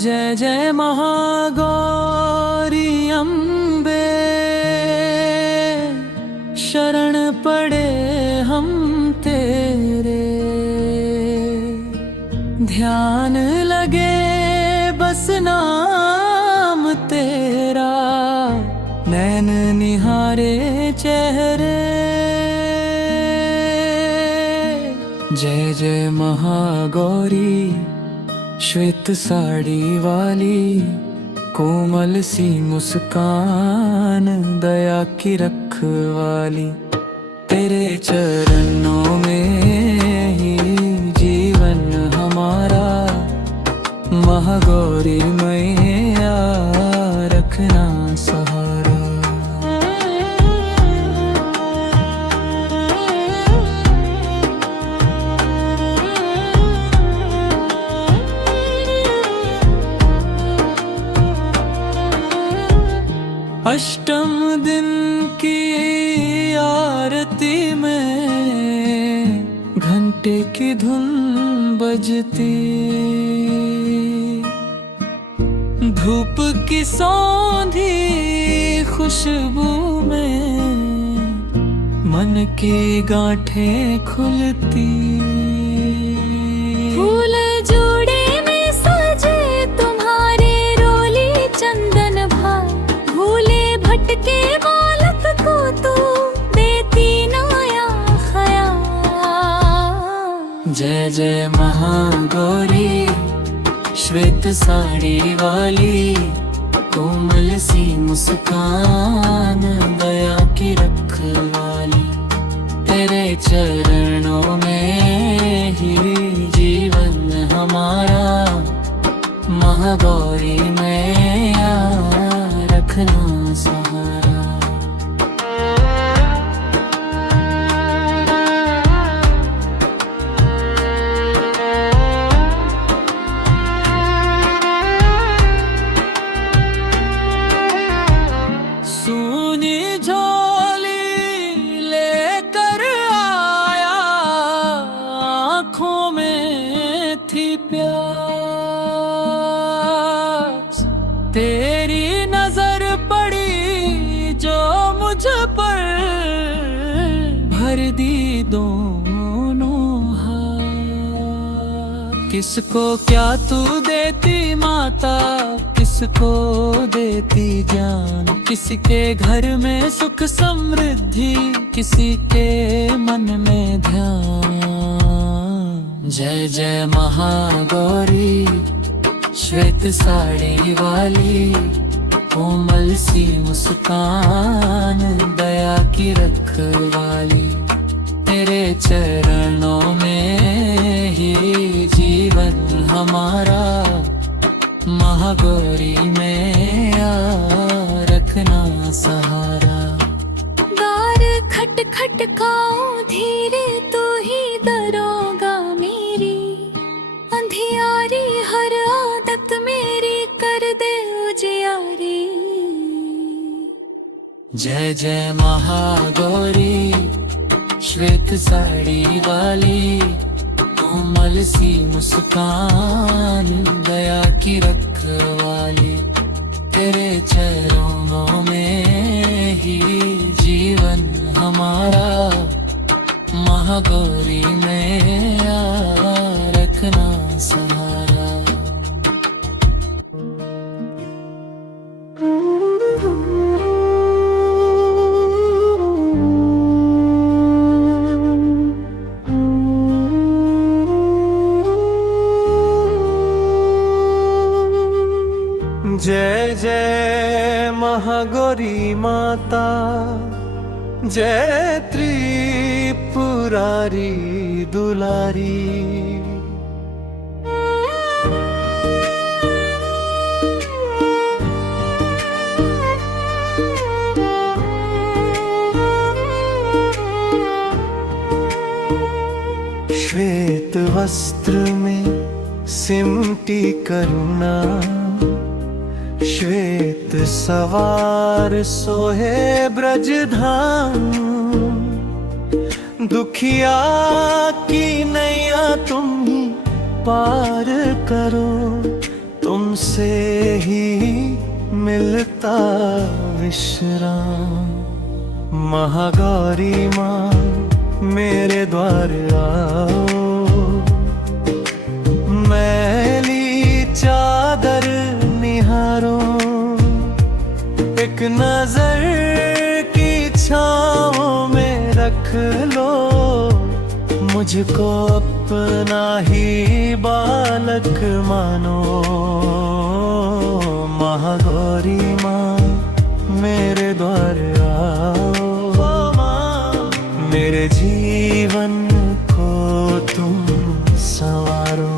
जय जय महागौरी अम्बे, शरण पड़े हम तेरे। ध्यान लगे बस नाम तेरा, नैन निहारे चेहरे। जय जय महागौरी श्वेत साड़ी वाली, कोमल सी मुस्कान दया की रखवाली। तेरे चरणों में ही जीवन हमारा, महागौरी मैया रखना सहारा। अष्टम दिन की आरती में घंटे की धुन बजती, धूप की सौंधी खुशबू में मन की गांठें खुलती। फूल जोड़े में सजे तुम्हारे रोली चंदन भाई, भूले भटके बालक को तू देती नया ख्याल। जय जय महागौरी श्वेत साड़ी वाली, कोमल सी मुस्कान दया की रखवाली। तेरे चरणों में ही जीवन हमारा, महागौरी मैया रखना सहारा। सूनी झोली लेकर आया, आँखों में थी प्यास। तेरी नजर पड़ी जो मुझ पर, भर दी दोनों हाथ। किसको क्या तू देती माता, किसको देती जान। किसी के घर में सुख समृद्धि, किसी के मन में ध्यान। जय जय महागौरी श्वेत साड़ी वाली, कोमल सी मुस्कान दया की रखवाली। तेरे चरणों में ही जीवन हमारा, महागौरी मैया रखना सहारा। द्वार खट खटकाऊं धीरे, तू ही दरोगा मेरी। अंधियारी हर आदत मेरी कर दे उजियारी। जय जय महागौरी श्वेत साड़ी वाली, कोमल सी मुस्कान दया की रखवाली। तेरे चरणों में ही जीवन हमारा, महागौरी मैया रखना सहारा। जय जय महागौरी माता, जय त्रिपुरारी दुलारी। श्वेत वस्त्र में सिमटी करुणा, श्वेत सवार सोहे ब्रजधाम। दुखिया की नैया तुम ही पार करो, तुमसे ही मिलता विश्राम। महागौरी माँ मेरे द्वार आओ, मैली चादर निहारो, एक नजर की छाँव में रख लो, मुझको अपना ही बालक मानो। महागौरी माँ मेरे द्वार आओ, मेरे जीवन को तुम संवारो।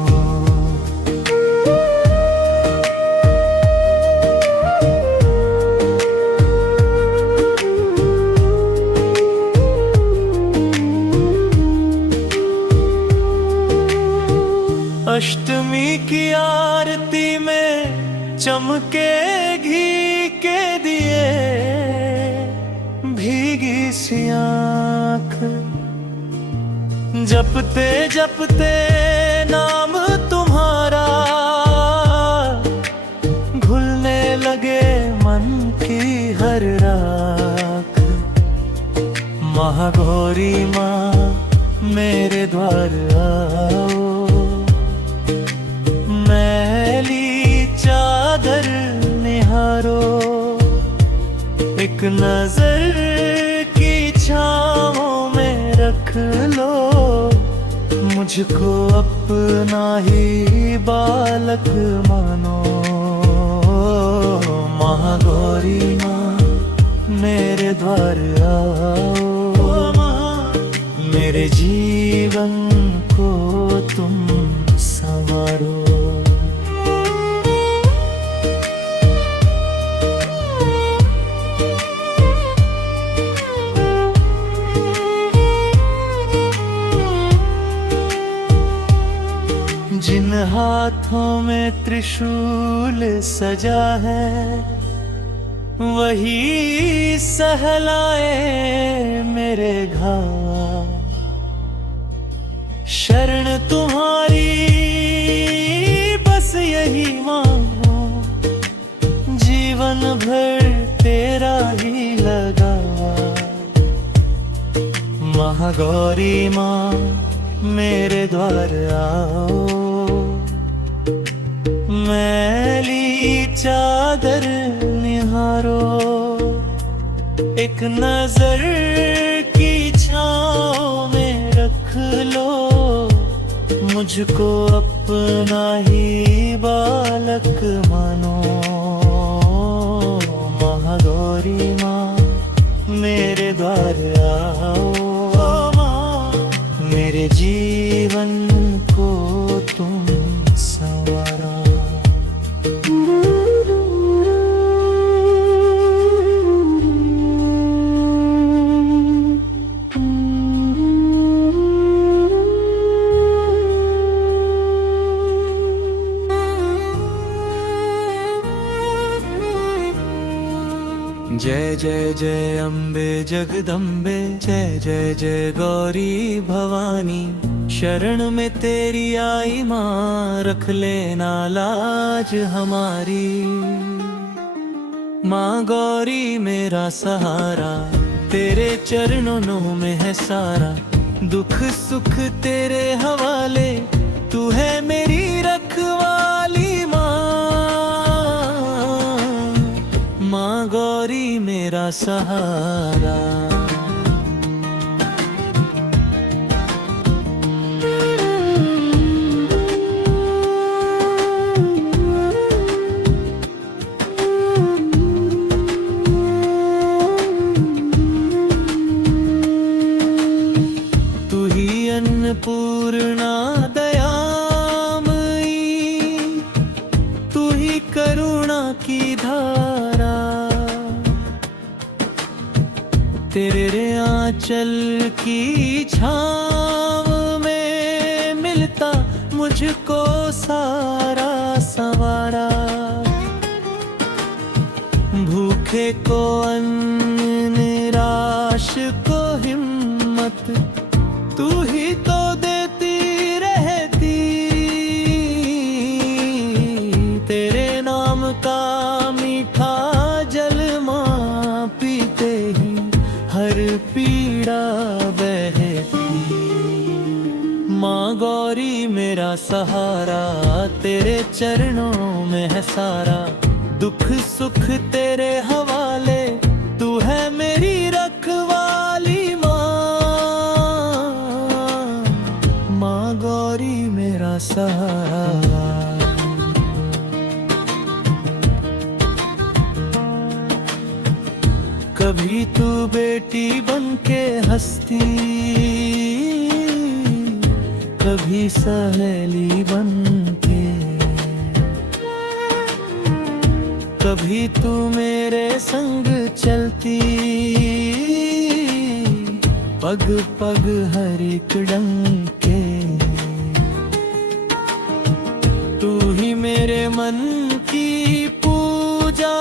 अष्टमी की आरती में चमके घी के दिए, भीगी सी आँख जपते जपते नाम तुम्हारा, घुलने लगे मन की हर राख। महागौरी माँ मेरे द्वार आओ, मैली चादर निहारो, एक नजर की छाँव में रख लो, मुझको अपना ही बालक मानो। महागौरी माँ मेरे द्वार आओ, मेरे जीवन को तुम संवारो। जिन हाथों में त्रिशूल सजा है, वही सहलाए मेरे घाव। शरण तुम्हारी बस यही मांगो, जीवन भर तेरा ही लगा। महागौरी माँ मेरे द्वार आओ, मैली चादर निहारो, एक नजर की छाँव में रख लो, मुझको अपना ही बालक मानो। महागौरी माँ मेरे द्वार आओ, मेरे जीवन को तुम संवारो। जय जय जय अम्बे जगदम्बे, जय जय जय गौरी भवानी। शरण में तेरी आई माँ, रख लेना लाज हमारी। माँ गौरी मेरा सहारा, तेरे चरणों में है सारा। दुख सुख तेरे हवाले, तू है मेरी रखवाली माँ। माँ गौरी मेरा सहारा। तू ही अन्नपूर्णा दयामयी, तू ही करुणा की धारा। तेरे आंचल की छाँव में मिलता मुझको सारा संवारा। भूखे को अन्न, निराश को हिम्मत, तू ही तो देती रहती। का मीठा जल माँ पीते ही हर पीड़ा बहती। माँ गौरी मेरा सहारा, तेरे चरणों में है सारा, दुख सुख तेरे हवाले, तू है मेरी रखवाली माँ। माँ गौरी मेरा सहारा। कभी तू बेटी बनके हंसती, कभी सहेली बनके, कभी तू मेरे संग चलती, पग पग हर एक डंके। तू ही मेरे मन की पूजा,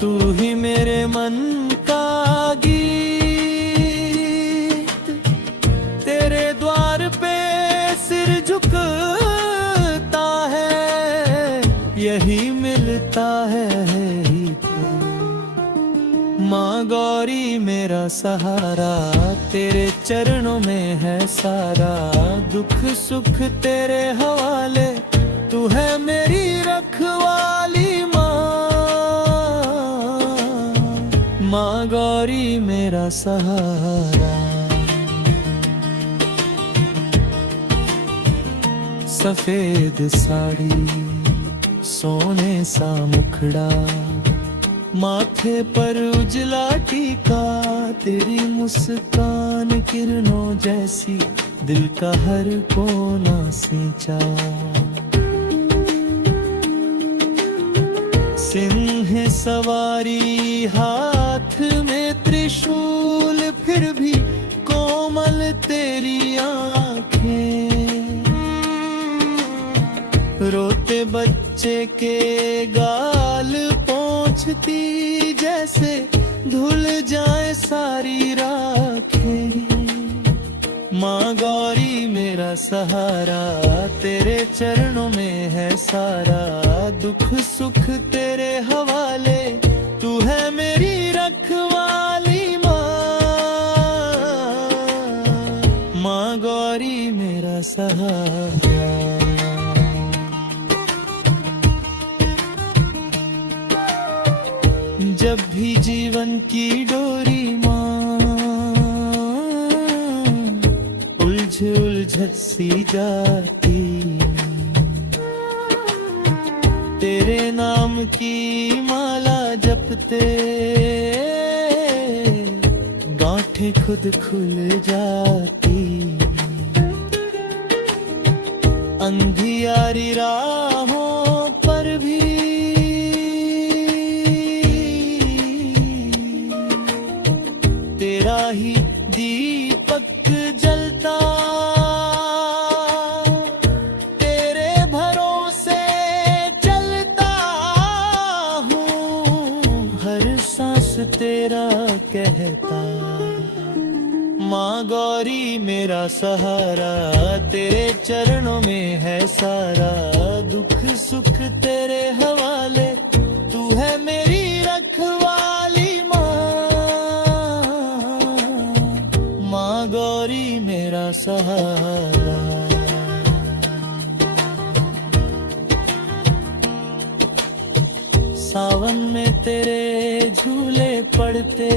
तू ही मेरे मन का गीत। तेरे द्वार पे सिर झुकता है, यही मिलता है हित। माँ गौरी मेरा सहारा, तेरे चरणों में है सारा, दुख सुख तेरे हवाले, तू है मेरी रखवाली माँ। माँ गौरी मेरा सहारा। सफेद साड़ी सोने सा मुखड़ा, माथे पर उजला टीका, तेरी मुस्कान किरणों जैसी, दिल का हर कोना सींचा। सिंह सवारी हाथ में त्रिशूल, फिर भी कोमल तेरी आंखें। रोते बच्चे के गाल पोंछती, जैसे धुल जाए सारी राखें। माँ गौरी मेरा सहारा, तेरे चरणों में है सारा, दुख सुख तेरे हवाले, तू है मेरी रखवाली माँ। माँ गौरी मेरा सहारा। जब भी जीवन की डोरी माँ उलझ उलझत सी जाती, तेरे नाम की माला जपते, गांठें खुद खुल जाती। अंधियारी राहों पर भी तेरा ही दीपक जलता, तेरे भरोसे चलता हूँ, हर सांस तेरा कहता। माँ गौरी मेरा सहारा, तेरे चरणों में है सारा, दुख सुख तेरे हवाले, तू है मेरी रखवाली माँ। माँ गौरी मेरा सहारा। सावन में तेरे झूले पड़ते,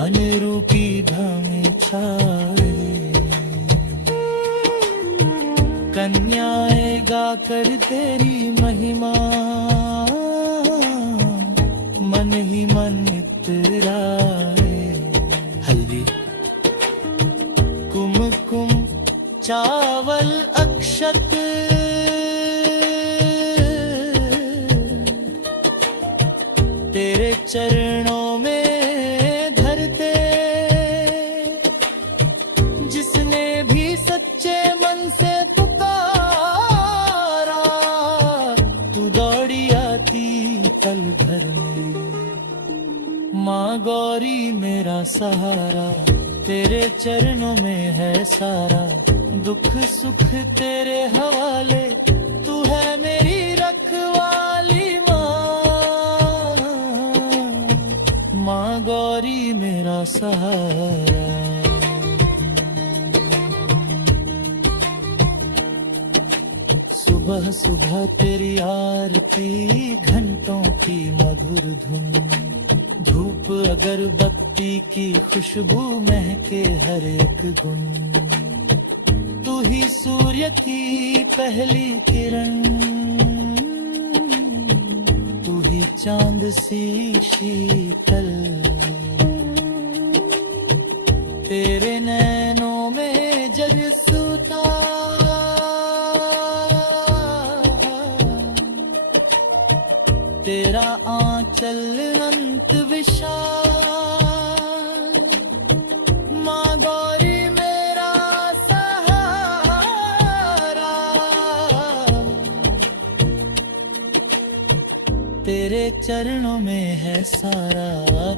अनरूपी धामे छाए, कन्याएं गाकर तेरी महिमा, मन ही मन इतराए। हल्दी कुमकुम चावल अक्षत, तेरे चरणों में धरते, जिसने भी सच्चे मन से पुकारा, तू दौड़ी आती पल भर में। माँ गौरी मेरा सहारा, तेरे चरणों में है सारा दुख सुख तेरे हवाले, तू है मेरी रखवाली माँ। माँ गौरी मेरा सहारा। सुबह सुबह तेरी आरती, घंटों की मधुर धुन, धूप अगरबत्ती की खुशबू महके हर एक गुण। तू ही सूर्य की पहली किरण, तू ही चांद सी शीतल, तेरे नैनों में जग सूता, तेरा आंचल अनंत विशाल। माँ गौरी मेरा सहारा, तेरे चरणों में है सारा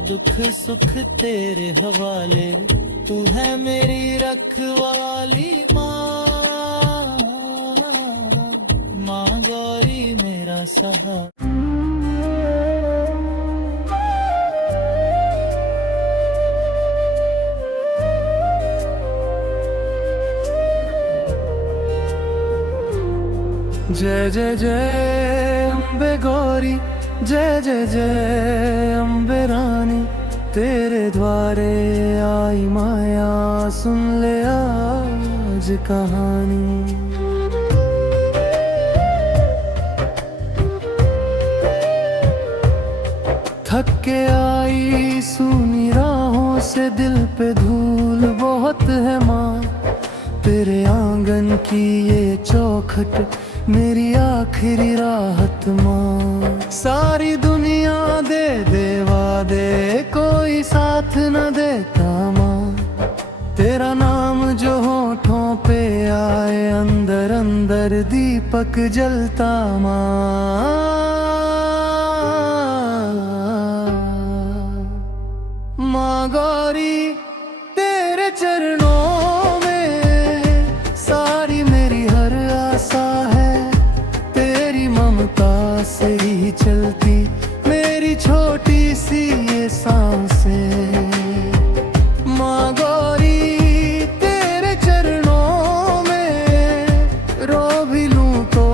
दुख सुख तेरे हवाले, तू है मेरी रखवाली माँ। माँ गौरी मेरा सहारा। जय जय जय अम्बे गौरी, जय जय जय अम्बे रानी, तेरे द्वारे आई माया, सुन ले आज कहानी। थक के आई सूनी राहों से, दिल पे धूल बहुत है माँ, तेरे आंगन की ये चौखट मेरी आखिरी राहत माँ। सारी दुनिया दे देवा दे, कोई साथ न देता माँ, तेरा नाम जो होठों पे आए, अंदर अंदर दीपक जलता माँ। माँ गौरी तेरे चरणों में सारी मेरी हर आशा है, तेरी ममता से ही चलती मेरी छोटी सी ये सांसें। माँ गौरी तेरे चरणों में रो भी लूं तो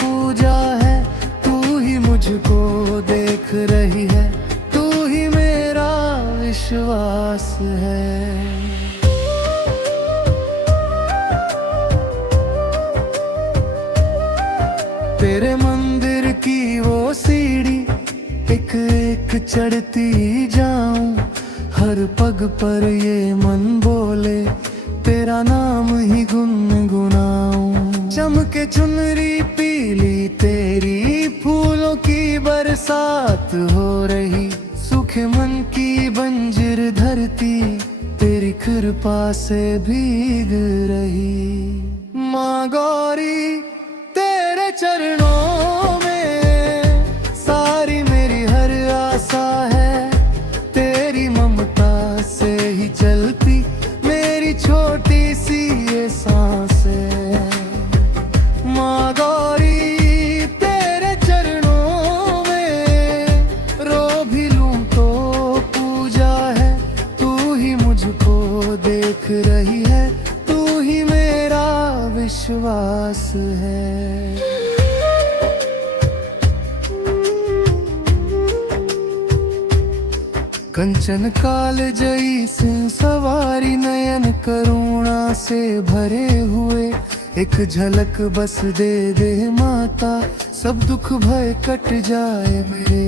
पूजा है, तू ही मुझको देख रही है, तू ही मेरा विश्वास है। तेरे मंदिर की वो सीढ़ी एक एक चढ़ती जाऊं, हर पग पर ये मन बोले तेरा नाम ही गुनगुनाऊं। चमके चुनरी पीली तेरी, फूलों की बरसात हो रही, सूखे मन की बंजर धरती तेरी कृपा से भीग रही। माँ गौरी तेरे चरणों में सारी मेरी हर आशा है, तेरी ममता से ही चलती मेरी छोटी सी ये सांसें। माँ गौरी तेरे चरणों में रो भी लूं तो पूजा है, तू ही मुझको देख रही है, तू ही मेरा विश्वास है। कंचन काल जई सिंह सवारी, नयन करुणा से भरे हुए, एक झलक बस दे दे माता, सब दुख भय कट जाए मेरे।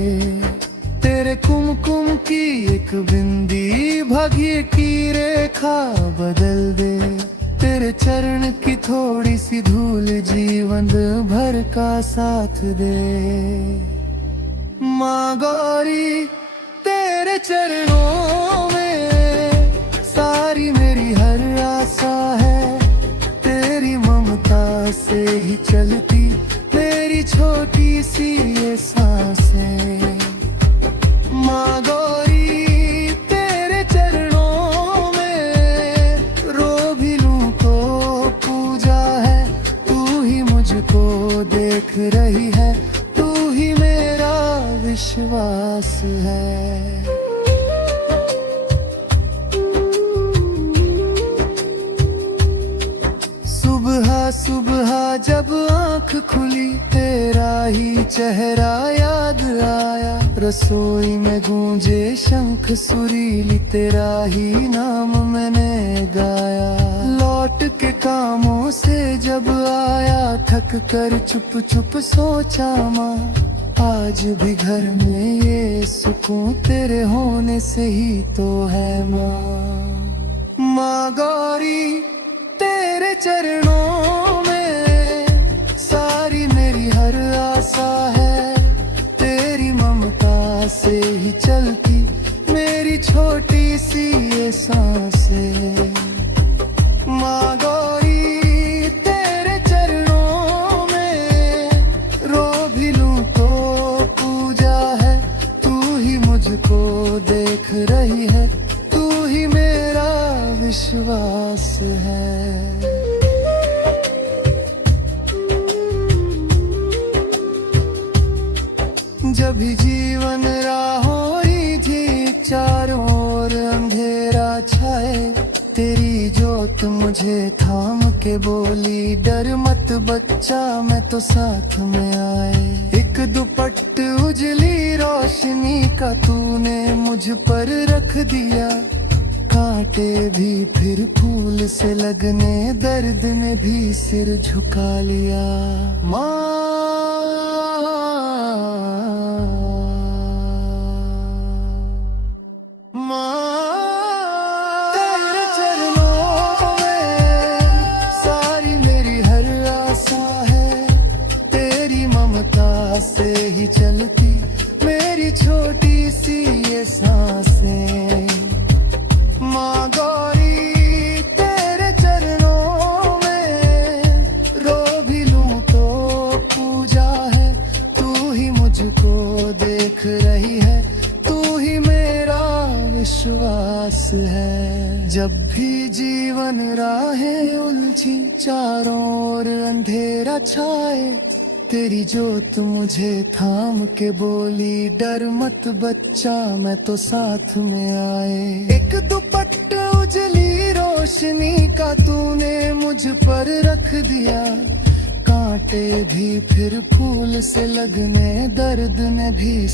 तेरे कुमकुम की एक बिंदी भाग्य की रेखा बदल दे, तेरे चरण की थोड़ी सी धूल जीवन भर का साथ दे। माँ गौरी तेरे चरणों में सारी मेरी हर आशा है, तेरी ममता से ही चलती मेरी छोटी सी ये सांसें। माँ गौरी तेरे चरणों में मुझको देख रही है, तू ही मेरा विश्वास है। सुबह सुबह जब आँख खुली, तेरा ही चेहरा याद आया। रसोई में गूंजे शंख सुरीली, तेरा ही नाम मैंने गाया। लौट के कामों से जब आया, थक कर चुप चुप सोचा माँ, आज भी घर में ये सुकून तेरे होने से ही तो है माँ। माँ गौरी तेरे चरणों में सारी मेरी हर आशा है, तेरी ममता से ही चलती मेरी छोटी सी ये सांसें। माँ गौरी तेरे चरणों में रो भी लूं तो पूजा है, तू ही मुझको देख रही है, तू ही मेरा विश्वास है। जब भी जीवन राहों थी, चारों ओर अंधेरा छाए, तेरी जोत मुझे थाम के बोली, डर मत बच्चा मैं तो साथ में आए। एक दुपट्ट उजली रोशनी का तूने मुझ पर रख दिया, कांटे भी फिर फूल से लगने, दर्द ने भी सिर झुका लिया। तेरे चरणों में सारी मेरी हर आशा है, तेरी ममता से ही चलती मेरी छोटी सी ये सांसें। माँ गौरी तेरे चरणों में रो भी लूं तो पूजा है, तू ही मुझको देख रही है, तू ही मेरा विश्वास है। जब भी जीवन राहें उलझी, चारों ओर अंधेरा छाए, तेरी जोत मुझे थाम के बोली, डर मत बच्चा मैं तो साथ में आए। एक दुपट्ट उजली रोशनी का तूने मुझ पर रख दिया, कांटे भी फिर फूल से लगने, दर्द ने भी